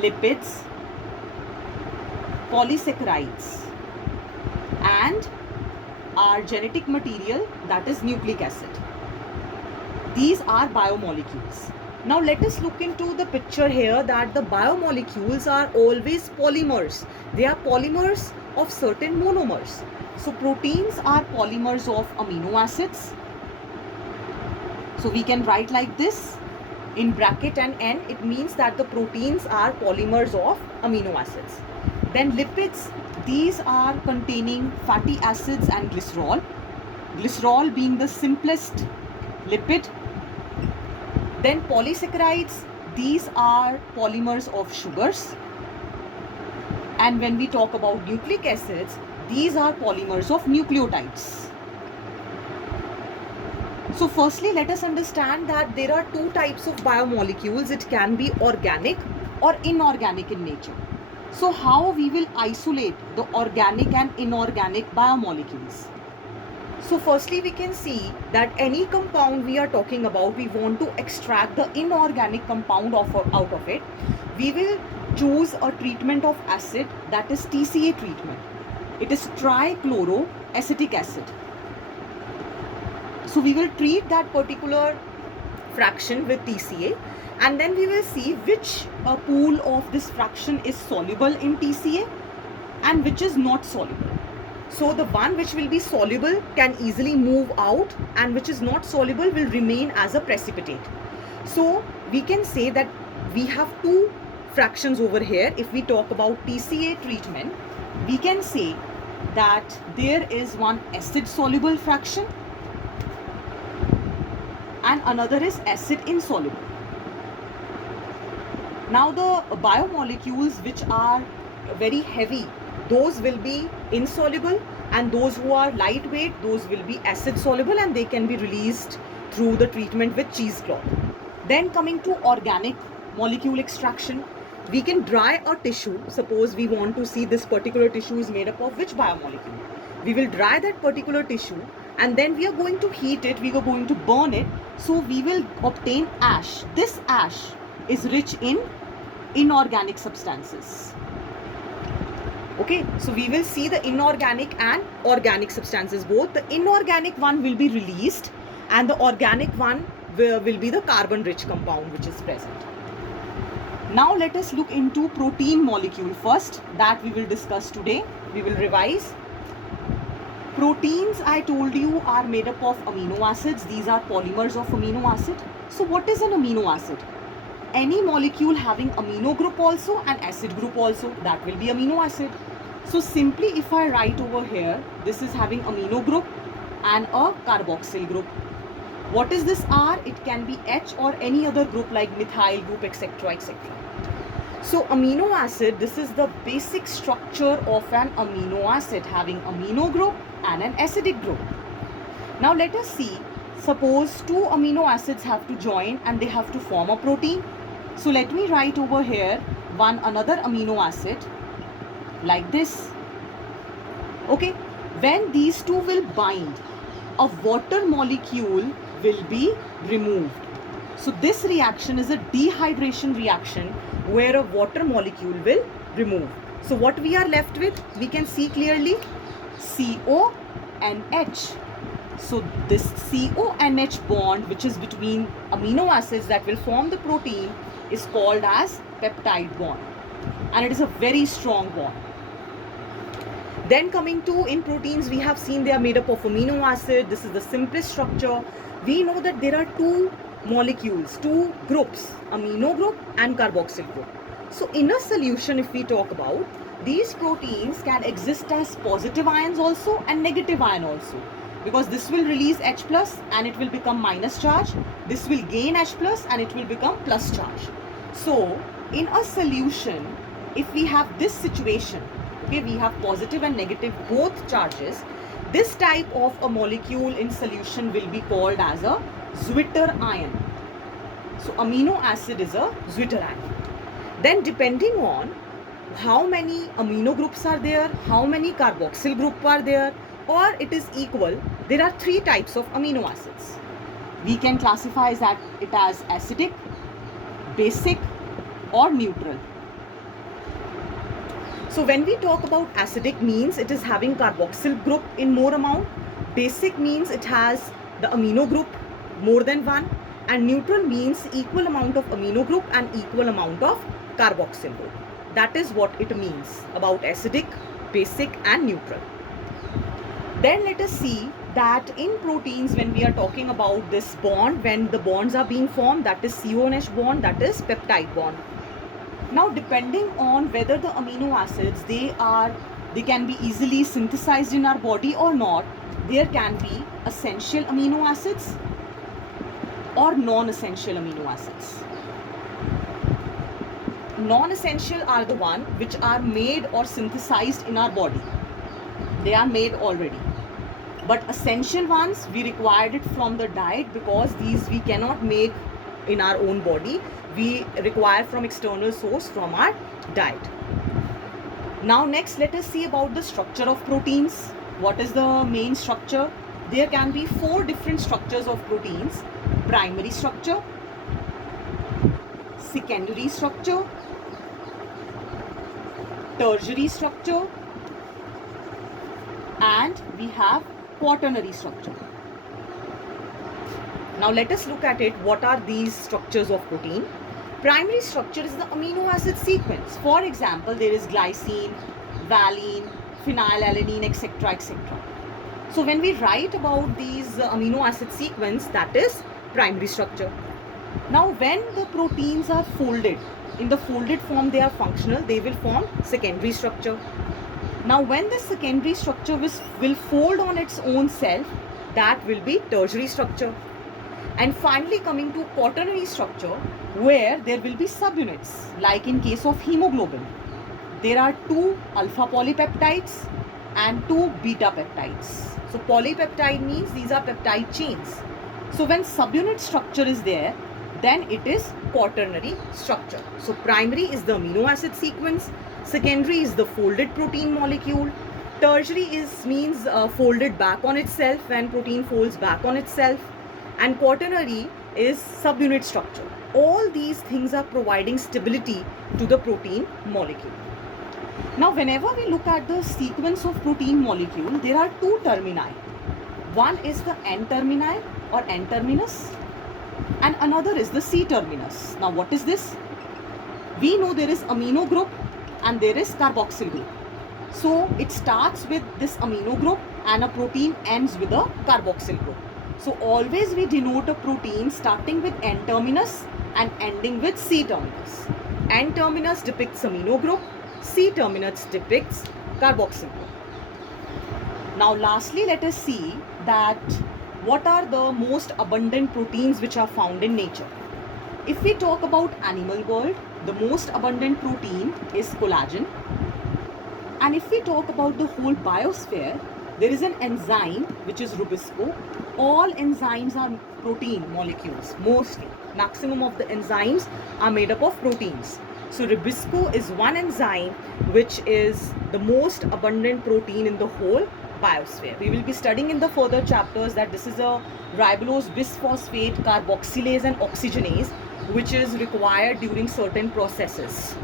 lipids, polysaccharides, and our genetic material, that is nucleic acid. These are biomolecules. Now let us look into the picture here that the biomolecules are always polymers. They are polymers of certain monomers. So proteins are polymers of amino acids. So we can write like this in bracket and N. It means that the proteins are polymers of amino acids. Then lipids, these are containing fatty acids and glycerol. Glycerol being the simplest lipid. Then polysaccharides, these are polymers of sugars. And when we talk about nucleic acids, these are polymers of nucleotides. So firstly, let us understand that there are two types of biomolecules. It can be organic or inorganic in nature. So how we will isolate the organic and inorganic biomolecules? So firstly, we can see that any compound we are talking about, we want to extract the inorganic compound out of it. We will choose a treatment of acid, that is TCA treatment. It is trichloroacetic acid. So we will treat that particular fraction with TCA, and then we will see which pool of this fraction is soluble in TCA and which is not soluble. So the one which will be soluble can easily move out, and which is not soluble will remain as a precipitate. So we can say that we have two fractions over here. If we talk about TCA treatment, we can say that there is one acid soluble fraction and another is acid insoluble. Now the biomolecules which are very heavy, those will be insoluble, and those who are lightweight, those will be acid soluble, and they can be released through the treatment with cheesecloth. Then coming to organic molecule extraction, we can dry a tissue. Suppose we want to see this particular tissue is made up of which biomolecule. We will dry that particular tissue, and then we are going to heat it, we are going to burn it, so we will obtain ash. This ash is rich in inorganic substances. Okay, so we will see the inorganic and organic substances both. The inorganic one will be released, and the organic one will be the carbon rich compound which is present. Now let us look into protein molecule first, that we will discuss today. We will revise. Proteins, I told you, are made up of amino acids. These are polymers of amino acid. So what is an amino acid? Any molecule having amino group also and acid group also, that will be amino acid. So simply if I write over here, this is having amino group and a carboxyl group. What is this R? It can be H or any other group like methyl group, etc., etc. So amino acid, this is the basic structure of an amino acid, having amino group and an acidic group. Now let us see, suppose two amino acids have to join and they have to form a protein. So let me write over here another amino acid like this. Okay, when these two will bind, a water molecule will be removed. So this reaction is a dehydration reaction where a water molecule will remove. So what we are left with, we can see clearly CO and H. So this CONH bond, which is between amino acids that will form the protein, is called as peptide bond, and it is a very strong bond. Then coming to, in proteins, we have seen they are made up of amino acid. This is the simplest structure. We know that there are two molecules, two groups, amino group and carboxyl group. So in a solution, if we talk about, these proteins can exist as positive ions also and negative ion also, because this will release H plus and it will become minus charge. This will gain H plus and it will become plus charge. So in a solution, if we have this situation, okay, we have positive and negative both charges, this type of a molecule in solution will be called as a Zwitter ion. So amino acid is a Zwitter ion. Then depending on how many amino groups are there, how many carboxyl group are there, or it is equal, there are three types of amino acids. We can classify that it as acidic, basic or neutral. So when we talk about acidic, means it is having carboxyl group in more amount. Basic means it has the amino group more than one, and neutral means equal amount of amino group and equal amount of carboxyl group. That is what it means about acidic, basic and neutral. Then let us see that in proteins, when we are talking about this bond, when the bonds are being formed, that is CO-NH bond, that is peptide bond. Now depending on whether the amino acids they can be easily synthesized in our body or not, there can be essential amino acids or non-essential amino acids. Non-essential are the one which are made or synthesized in our body. They are made already. But essential ones, we required it from the diet, because these we cannot make in our own body. We require from external source, from our diet. Now next, let us see about the structure of proteins. What is the main structure? There can be 4 different structures of proteins: primary structure, secondary structure, tertiary structure, and we have quaternary structure. Now let us look at it. What are these structures of protein? Primary structure is the amino acid sequence. For example, there is glycine, valine, phenylalanine, etc., etc. So when we write about these amino acid sequence, that is primary structure. Now when the proteins are folded, in the folded form they are functional, they will form secondary structure. Now when the secondary structure will fold on its own self, that will be tertiary structure. And finally coming to quaternary structure, where there will be subunits, like in case of hemoglobin. There are 2 alpha polypeptides and 2 beta peptides. So polypeptide means these are peptide chains. So when subunit structure is there, then it is quaternary structure. So primary is the amino acid sequence, secondary is the folded protein molecule, tertiary means folded back on itself, when protein folds back on itself, and quaternary is subunit structure. All these things are providing stability to the protein molecule. Now whenever we look at the sequence of protein molecule, there are 2 termini. One is the N termini or N terminus, and another is the C terminus. Now what is this? We know there is amino group and there is carboxyl group. So it starts with this amino group and a protein ends with a carboxyl group. So always we denote a protein starting with N terminus and ending with C terminus. N terminus depicts amino group, C terminus depicts carboxyl group. Now lastly, let us see that what are the most abundant proteins which are found in nature. If we talk about animal world, the most abundant protein is collagen. And if we talk about the whole biosphere, there is an enzyme which is Rubisco. All enzymes are protein molecules, mostly. Maximum of the enzymes are made up of proteins. So Rubisco is one enzyme which is the most abundant protein in the whole biosphere. We will be studying in the further chapters that this is a ribulose bisphosphate carboxylase and oxygenase which is required during certain processes.